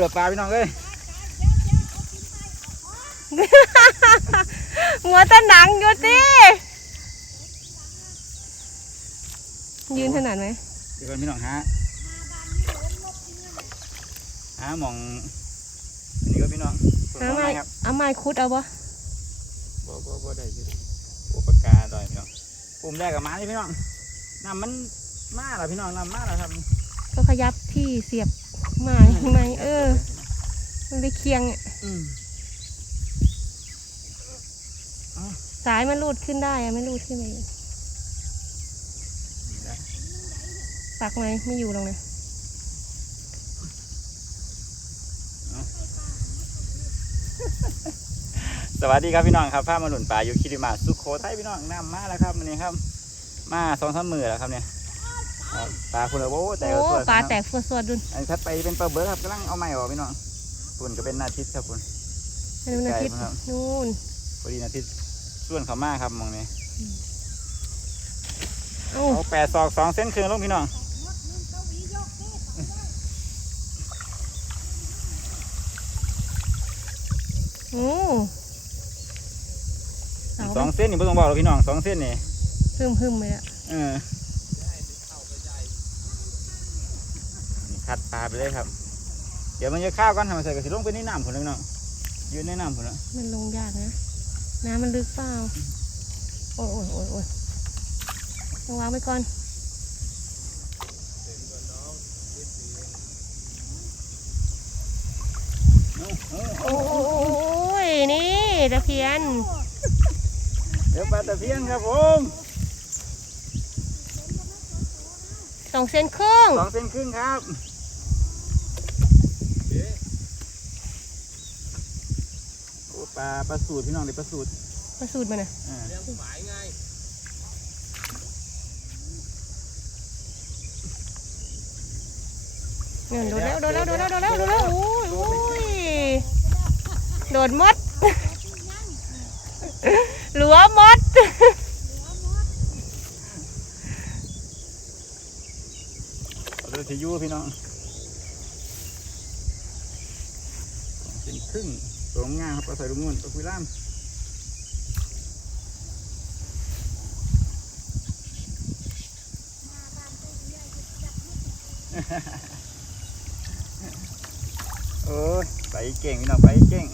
เร็วเร็วอู้เบื่อปลาพี่น้องเอ้ยหัวตะหนังอยู่ติยืนขนาดไหมเดี๋ยวก่อนพี่น้องฮะหาหมองอันนี้ก็พี่น้องส่วนเอาน้องไม้ไม้ครับเอาไม้คุดเอาบ่บ่บ่บ่ได้อยู่โอ้ปากกาดอยพี่น้องปุ่มแรกกับม้านี่พี่น้องน้ำมันมาแล้วพี่น้องน้ำมาแล้วครับ ก็ขยับที่เสียบไม้ไม้เออ มันไปเคียงอะอืมสายมันรูดขึ้นได้อะไม่รูดขึ้นไปอีกนี่ได้ปักไหมไม่อยู่หรอกนะสวัสดีครับพี่น้องครับพามาหนุนป่าอยู่คิริมาสุโขทัยพี่น้องน้ำมาแล้วครับวันนี้ครับ มาสองสามมือแล้วครับเนี่ยครับ ปลาคุณโอ้แต่โอ้สวยๆปลาครับแตกสวดๆดุนอันนี้ถัดไปเป็นปลาเบิร์ดครับกำลังเอาไม้ออกพี่น้องคุณก็เป็นนาทิตครับคุณอันนู้นอาทิตย์ไกลมากนู่นพอดีนาทิตส่วนเขามาครับมองนี้เอ้าเอาแปดศอกสองเส้นคืนลงพี่น้องโอ้เสาสองเส้นนี่ไม่ต้องบอกหรอกพี่น้องสองเส้นนี่พึ่มพึ่มๆเลยอะเออ คัดปลาไปเลยครับ เดี๋ยวมันจะข้าวกันทำไมใส่กระสีลงไปในน้ำผลเลยพี่น้องยืนในน้ำผลแล้วมันลงยากนะ น้ำมันลึกเปล่า โอ้ยโอ้ยโอ้ยโอ้ยต้องวางไว้ก่อนโอ้ยนี่ตะเพียน เดี๋ยวปลาตะเพียนครับผมสองเซนครึ่งสองเส้นครึ่งครับโอ้ป ลาปลาสูตรพี่น้องเดี๋ยวปลาสูตรมาสูตรมันอะอ่าเนี่ยโดดแล้วโดดแล้วโดดแล้วโดดแล้วโดดแล้วโอ้ยโอ้ยโดดมดหลัวมดเอาเรือที่ยู่พี่น้องสองเส้นครึ่ง สองงามครับปลาใส่ลูกนุ่นปลาคุยล่ามโอ้ยไปเก่งพี่น้องไปเก่ง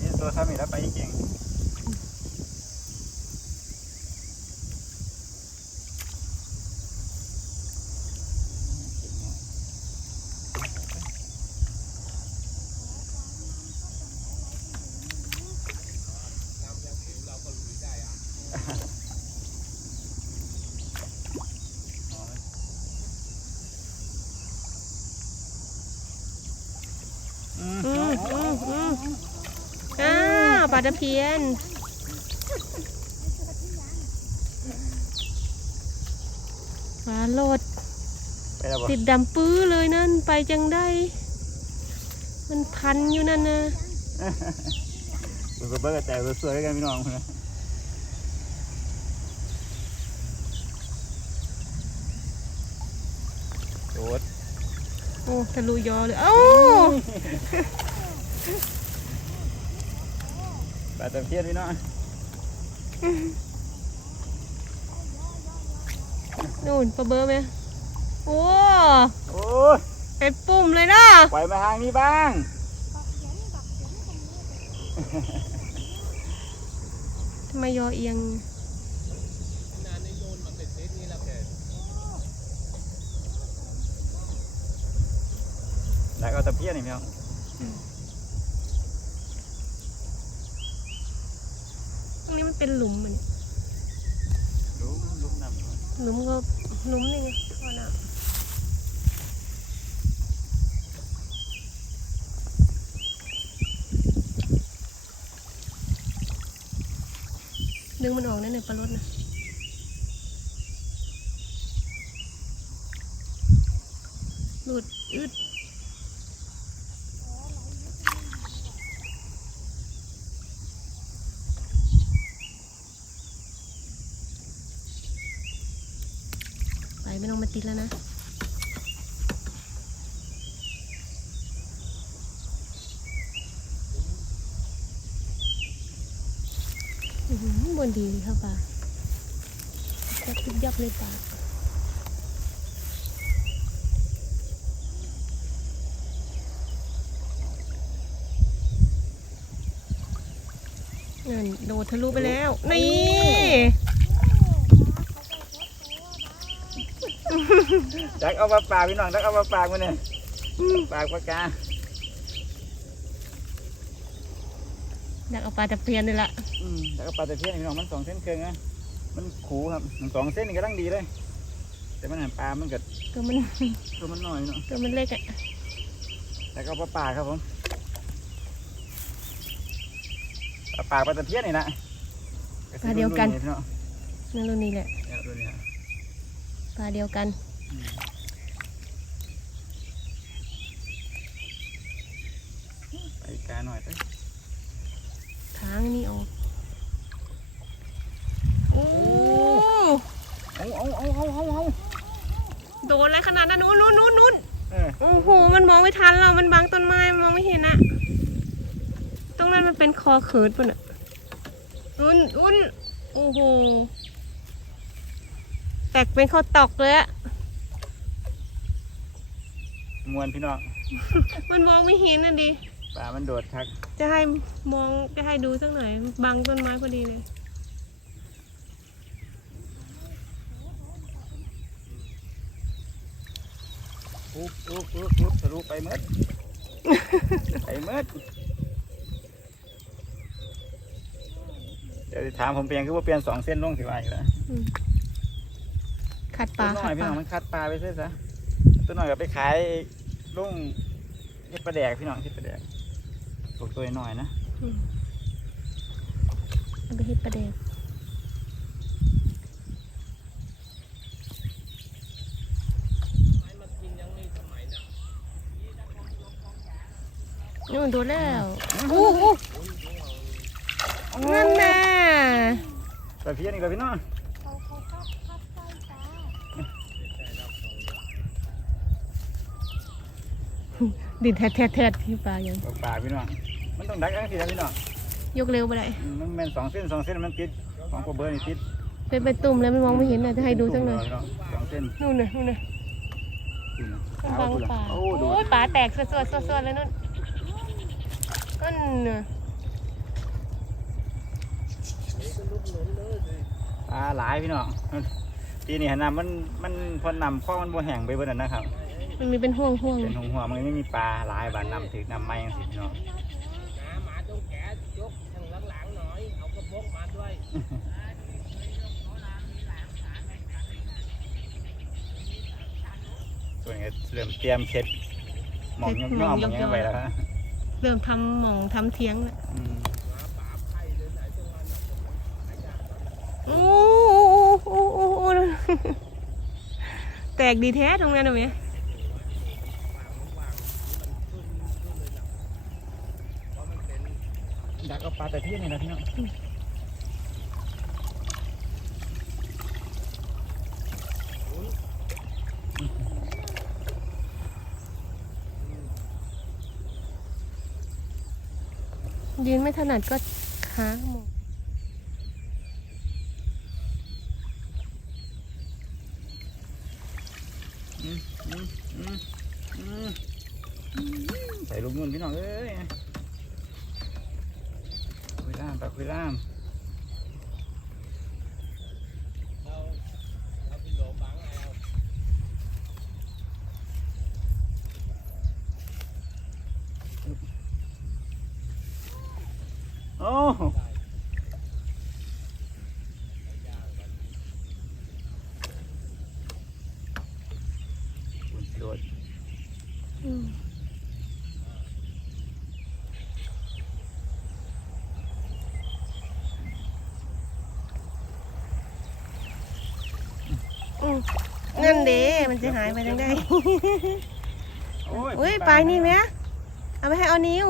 นี่ตัวทำอีกแล้วไปเก่ง อืม อืมอืมอืมอ้าปลาตะเพียน ปลาโลด ไปแล้วบ่ติดดำปื้อเลยนั่น ไปจังได้ มันพันอยู่นั่นนะเบิร์กเบิร์กแต่สวยๆกันพี่น้องนะโดดโอ้ทะลุยอเลย เอ้า ปลาตะเพียนพี่น้องนู่นปลาเบอร์ไหมโอ้โอ้ยเป็นปุ่มเลยนะปล่อยมาทางนี้บ้างทำไมยอเอียงแล้วก็ตะเพียนนี่พี่น้อง ตรงนี้มัน เป็นหลุมมันหลุมหลุมน้ำหลุมก็หลุมนี่ไงท่อน้ำดึงมันออกนั่นเนี่ยปลาลดนะหลุดอึด ไม่ต้องมาติดแล้วนะบนดีครับป่ะจับทุกยับเลยป่ะนั่นโดดทะลุไปแล้ว นี่ ดักเอาปลาปากพี่น้องดักเอาปลาปากมาเนี่ยปากปากกาอยากเอาปลาตะเพียนเลยละอืมดักเอาปลาตะเพียนพี่น้องมันสองเส้นเคืองนะมันขูครับมันสองเส้นนี่ก็ตั้งดีเลย แต่มันหันปลา มันกัดก็มันตัวมันน้อยเนาะก็มันเล็กอะดักเอาปลาปากครับผมปลาปากปลาตะเพียนนี่นะปลาเดียวกันพี่น้องนั่นรุ่นนี้แหละเนี่ยดูนี่ฮะปลาเดียวกัน ไปกาหน่อยไปทางนี่ออกโอ้เอาเอาเอาเอาเอาเอาโดนอะไรขนาดนั้นนู้นนู้นนู้นนู้นเออโอ้โห มันมองไม่ทันเรา มันบังต้นไม้มันมองไม่เห็นอะตรงนั้นมันเป็นคอเขิดปุ่นอะอุ้นอุ้นโอ้โห แตกเป็นข้าวตอกเลยอะ มวนพี่น้องมันมองไม่เห็นน่ะดิปลามันโดดทัก จะให้มองจะให้ดูสักหน่อยบังต้นไม้พอดีเลยปุ๊บปุ๊บปุ๊บปุ๊บทะลุไปเมืดไปเมืดเดี๋ยวสิถามผมเปลี่ยนคือว่าเปลี่ยนสองเส้นลงสิว่าอีกแล้วอืมขัดปตัลาวน้ขัอยดพี่ปลาน้องมันคัดปลาไปเส้นซะตัวน้อยก็ไปขาย ลงเฮ็ดปลาแดกพี่น้องเฮ็ดปลาแดกตกตัวน้อยนะอืมเอาไปเฮ็ดประเด็นนู่นโดนแล้วโอ้โหนั่นน่ะปลาเพี้ยนอีกแล้วพี่น้อง ดินแทดแทดแทดที่ปลายังปลาปลาพี่น้อง มันต้องดักอันสินะพี่น้อง ยกเร็วไปได้อืมมันแม่นสองเส้นสองเส้นมันติดของปลาเบอร์นี่ติดเป็นไปตุ่มแล้วมันมองไม่เห็นน่ะจะให้ดูสักหน่อยพี่น้องสองเส้นนู่นน่ะนู่นน่ะอืมมันบังปลาโอ้โอ้ดูยปลาแตกสวดๆสวดๆเลยนู่นนั่นน่ะปลาหลายพี่น้องปีนี้หันน้ำมันมันพอนำข้อมันบวแห้งไปเบิดนั่นนะครับ มันมีเป็นห่วงห่วงเป็นหงหัวมันไม่มีปลาหลายบานนำถึงนำไม้ยังสิพี่น้องหาหมาตรงแกยกทางหลังๆหน่อยเอากระพกมาด้วยส่วนนี้เริ่มเตรียมเช็ดหมองย่อมๆหมองยังไปแล้วฮะเริ่มทำหม่องทำเทียงแล้วอืมโอ้โหโอ้โหโอ้โหแตกดีแท้ตรงนั้นนะเมียดั พี่ยงนี่นะพี่น้องยืนไม่ถนัดก็ค้างหมดง อืมอืมอืมอืมใส่ลูกนุ่นพี่น้องเอ้ยคุยล่ามปลาคุยล่าม โอ้คุณโดด อืมอืม นั่นเด้มันจะหายไปทางใดโอ้ยอุ้ยปลายนี่ไหมเอาไปให้เอานิ้ว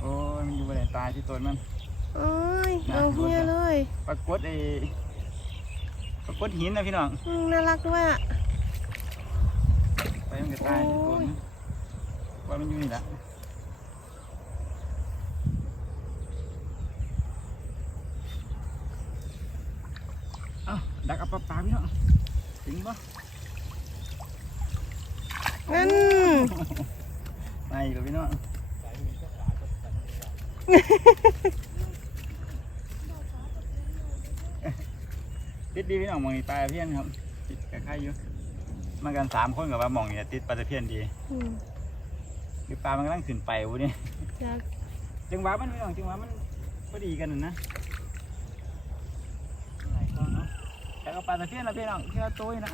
โอ้ยมันอยู่บนไหนตายที่ต้นมันโอ้ยเอาเฮียเลยปรากฏไอ้ปรากฏหินนะพี่น้องอืมน่ารักด้วยอะไปมันก็ตายที่ต้นนะว่ามันอยู่นี่ละดักเอาปลาปลาพี่น้อง ถึงปะนั่นไม่อีกับพี่น้องติดดีพี่น้องมองนี่ปลาตะเพียนครับ ติดกับใครอยู่มากันสามคนกับว่ามองนี่ติดปลาตะเพียนดีอืมคือปลามันกำลังขึ้นไปวุ้นี่จากจังหวะมันพี่น้องจังหวะมันพอดีกันน่ะนะหลายคนเนาะ แต่ก็ปลาตะเพียนนะพี่น้องแค่ตัวนี่นะ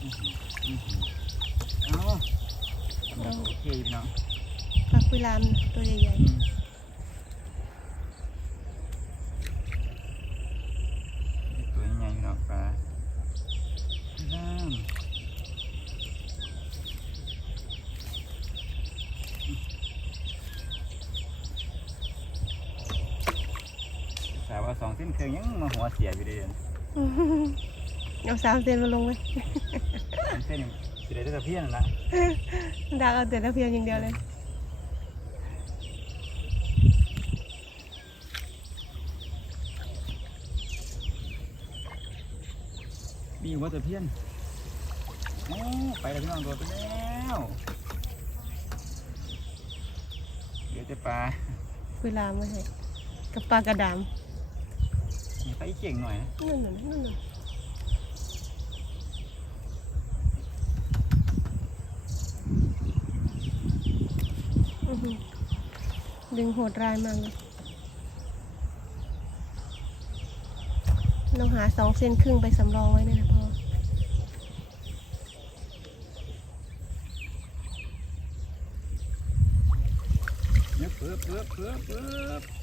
อื้อหืออื้อหือเอาโอเคพี่น้องปลาคุยลามตัวใหญ่อืมตัวใหญ่พี่น้องปลาน้ำแต่ว่าสองเส้นเครื่องยังมาหัวเสียอยู่เดียว ๆอื้อหือ เอาสามเซนมาลงเลยสองเส้นนี่สิได้แต่ตะเพียนนั่นละดักเอาแต่ละเพียงอย่างเดียวเลยมีหัวตะเพียนโอ้ไปแล้วพี่น้องโดดไปแล้วเดี๋ยวจะปลาคุยลามมาให้กับปลากระดามนี่ ไปอีกเก่งหน่อยนะนั่นน่ะนั่นน่ะอื้อหือดึงโหดร้ายมากเลยต้องหาสองเซนครึ่งไปสำรองไว้ด้วยนะพ่อ เนี่ยเปื้อเปื้อเปื้อเปื้อ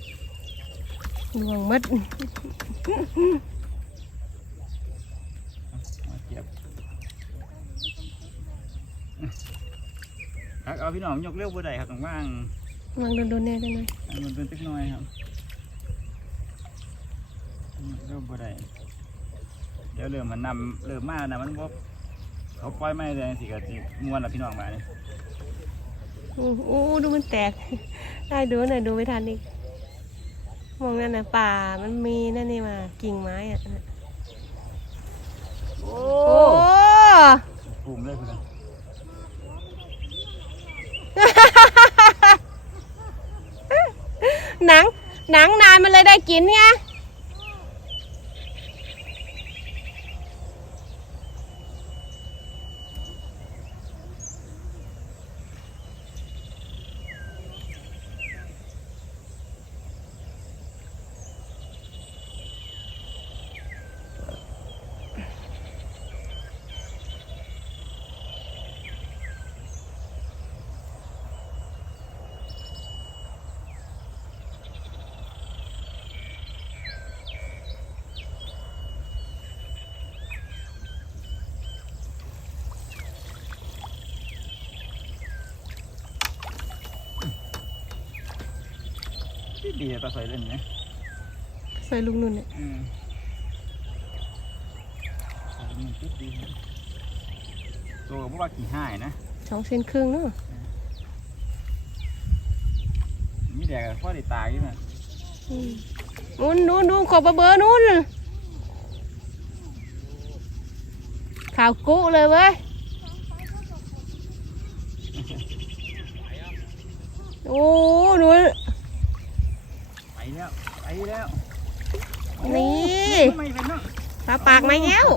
ดวงมัดมาเก็บครับเอาพี่น้องยกเร็วบ่ได้ครับต้องว่างวางโดนๆแน่ได้ไหมให้มันเป็นตึกน้อยครับยกเร็วบ่ได้เดี๋ยวเริ่มมันนำเริ่มมานะมันบ่เขาปล่อยไม่เลยสิก็สิม่วนแล้วพี่น้องมาเนี่ยอู้อู้ดูมันแตกได้ดูหน่อยดูไม่ทันอีก มองนั่นน่ะป่ามันมีนั่นนี่มากิ่งไม้อะโอ้โอ้ปุ่มเลยคุณหนัง หนังนานมันเลยได้กินไง ดีปลาใส่เล่นไหมใส่ลูกนุ่นเนี่ยอืมใส่เล่นติดดีนะตัวก็บ่ว่ากี่ห้ายนะสองเซนครึ่งเนาะมีแดกข้อติตายอยู่น่ะอืมนู่นนู่นนู่นขอบเบอร์นู่นข่าวกุเลยเว้ยโอ้นู่นไป แล้วไปแล้วนี่ทำไมเป็นเนาะปลาปากมาแล้ว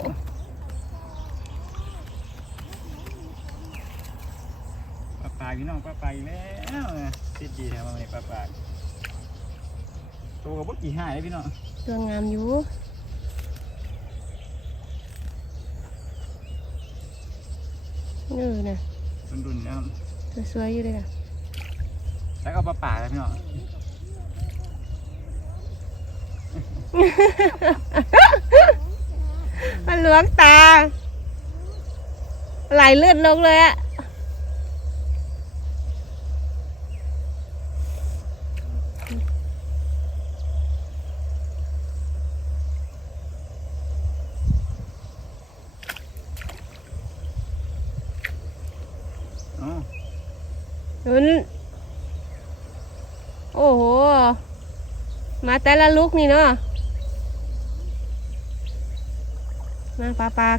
ปลาปลาพี่น้องปลาปลาอีกแล้วนะติดดีแถวมาเลยปลาปลาตัวก็บ่กี่ห้ายเลยพี่น้องตัวงามอยู่นี่นะดุนๆนะครับสวยๆอยู่เลยค่ะแล้วก็ปลาปลาแล้วพี่น้อง มันหลวงตา ไหลเลือดลงเลยอะอ๋อนุนโอ้โห มาแต่ละลุกนี่เนาะ อ มาปลาปาก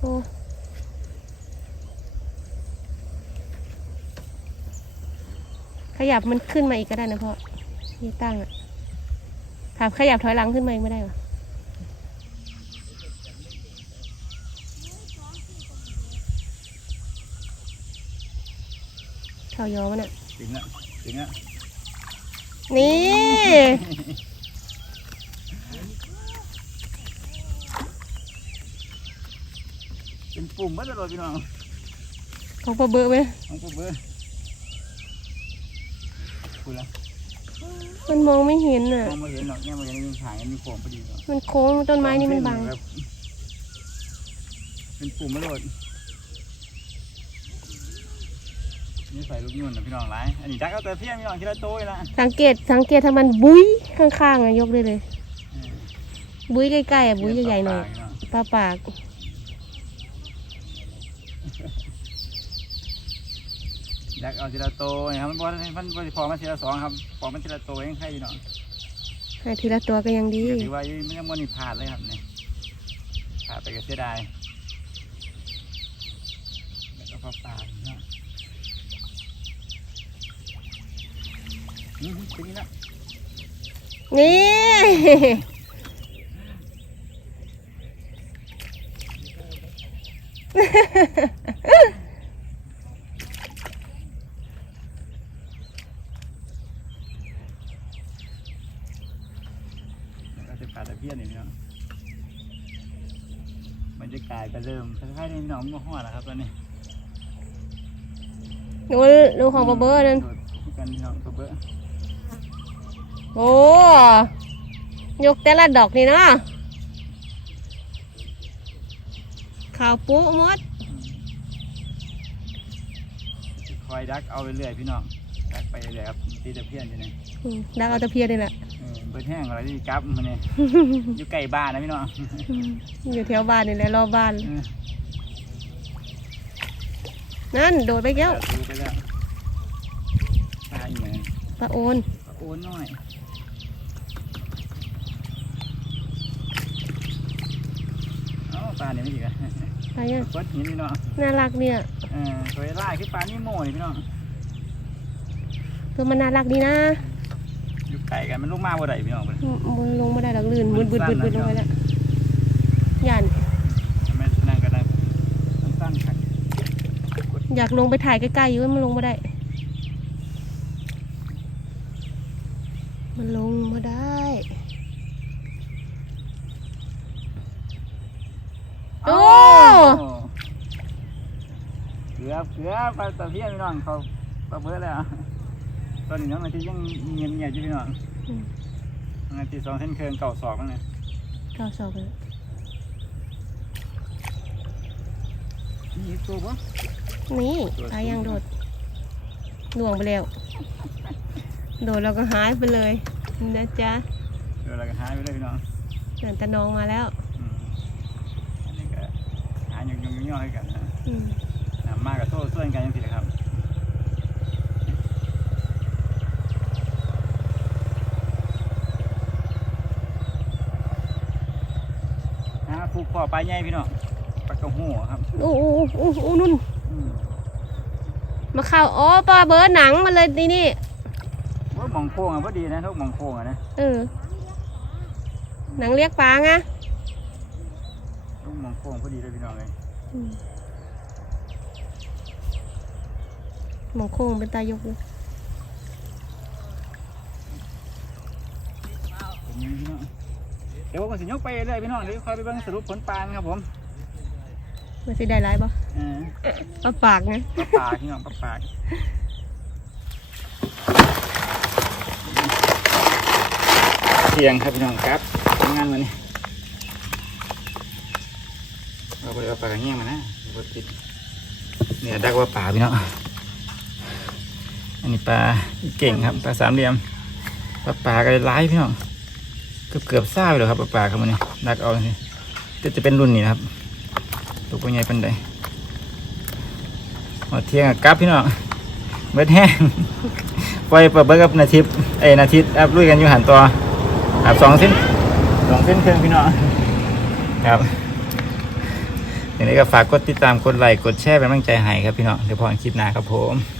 โอ้ขยับมันขึ้นมาอีกก็ได้นะพ่อนี่ตั้งอะถามขยับถอยหลังขึ้นมาอีกไม่ได้หรอเขายอมันอะถึงอะถึงอะ นี่ เป็นปุ่มมัดตลอดพี่น้องของปลาเบอร์ไหมน้องปุ๊บเบ้อคุยละมันมองไม่เห็นอะ มองไม่เห็นหรอกเนี่ยมันยังมีหางยังมีโค้งพอดีเนาะมันโค้งต้นไม้นี่มันบังแบบเป็นปุ่มมาโหลด นี่ใส่ลูกนุ่นนะพี่น้องไรอันนี้ดักเอาแต่เพี้ยนพี่น้องทีละโต้ยละสังเกตสังเกตถ้ามันบุ้ยข้างๆอะยกได้เลย บุ้ยใกล้ๆอะบุ้ยใหญ่ๆหน่อยปลาปากดักเอาทีละโต้ยครับมันบอลมันบอลพอมันทีละสองครับพอมันทีละโต้ยังใครพี่น้องให้ทีละตัวก็ยังดีก็ถือว่ายังไม่ยังมันนี่ผ่านเลยครับเนี่ยผ่านไปก็เสียดายแล้วก็พอปลาเนาะอืมถึง นี้แล้วนี่แล้วก็จะปลาตะเพียนนี่เนาะบรรยากาศก็เริ่มคล้ายๆในหนองมัวหอดแล้วครับตอนนี้ดูดูของปลาเบอร์นั่น กันพี่น้องปลาเบอร์ โอ้ยกแต่ละดอกนี่เนาะขาวปุ๊มดคอยดักเอาไปเรื่อยพี่น้องดักไปเรื่อยครับตีตะเพียนอยู่นี่อืมดักเอาตะเพียนนี่แหละเออเบิดแห้งอะไรที่กลับมันนี่อยู่ใกล้บ้านนะพี่น้องอยู่แถวบ้านนี่แหละรอบบ้าน เออนั่นโดดไปแก้วเดี๋ยวดูไปแล้วปลาอยู่ไหนปลาโอนปลาโอนหน่อยเอ้า ปลาเนี่ยไม่ดีกันปลายังกดหินพี่น้องน่ารักเนี่ยเออตัวไล่คือปลานี่โม่นี่พี่น้องตัวมันน่ารักดีนะอยู่ไกลกันมันลูกมาบ่ได้พี่น้องเลยอืมมันลงไม่ได้หรอกลื่นบึดบึดบึดบึดลงไปแล้วยันทำไมนั่งกันนะสั้นๆครับอยากลงไปถ่ายใกล้ๆอยู่มันลงไม่ได้ มันลงมาได้ โอ้ เกือบเกือบปลาตะเพียนพี่น้องเขาปลาเบิดแล้ว ตอนนี้น้องมันที่ยังเงียบเงียบๆอยู่พี่น้องอืมมันที่สองเส้นเคืองเก่าสอกมั้งเนี่ยเก้าสองเลยนี่ตัวปะนี่ปลายังโดดหน่วงไปแล้ว โดดแล้วก็หายไปเลยนะจ๊ะเดี๋ยวเราก็หายไปเลยพี่น้องเดินตะนองมาแล้วอืมอันนี้ก็หาหยุ่งๆย่อยๆให้กันนะ อืม น้ำมากกับโซ่ส่วนกันยังสิเลยครับนะผูกคอ ปลาใหญ่พี่น้องปลากระหูครับโอ้โอ้โอ้โอ้นุ่นอืมมาเข้าอ๋อปลาเบิร์ดหนังมาเลยนี่นี่ว่าหมองโค้งอะพอดีนะทุกหมองโค้งอะนะเออหนังเรียกปลาไงทุกหมองโค้งพอดีเลยพี่น้องเลยอืมหมองโค้งเป็นตายกเลยผมมีพี่น้อง เดี๋ยวผมสิยกไปเรื่อยพี่น้องเดี๋ยวคอยไปเบิ่งสรุปผลปานครับผมมันสิได้หลายบ่เออปลาปากไงปลาปากพี่น้องปลาปากเที่ยงครับพี่น้องครับทำงานมานี่เราไปเอาปลากระเงี้ยงมานะบดติดเนี่ยดักว่าป่าพี่น้องอันนี้ปลาอีเก่งครับปลาสามเหลี่ยมปลาปลาก็ร้ายพี่น้อง เกือบเกือบซ่าไปเลยครับปลาปลาครับมันนี่ดักเอาสิจะจะเป็นรุ่นนี้นะครับตัวป็นใหญ่เป็นใดหอดเที่ยงกับกลับพี่น้องเบิดแห้งปล่อยเปิดเบิร์กับนาทิพย์เอ้นาทิตย์แอปลุยกันอยู่หันตัวครับสองเส้นสองเส้นเครื่องพี่น้องครับอย่างนี้ก็ฝากกดติดตามกดไลค์กดแชร์เป็นกำลังใจให้ครับพี่น้องเดี๋ยวพอนคลิปหน้าครับผม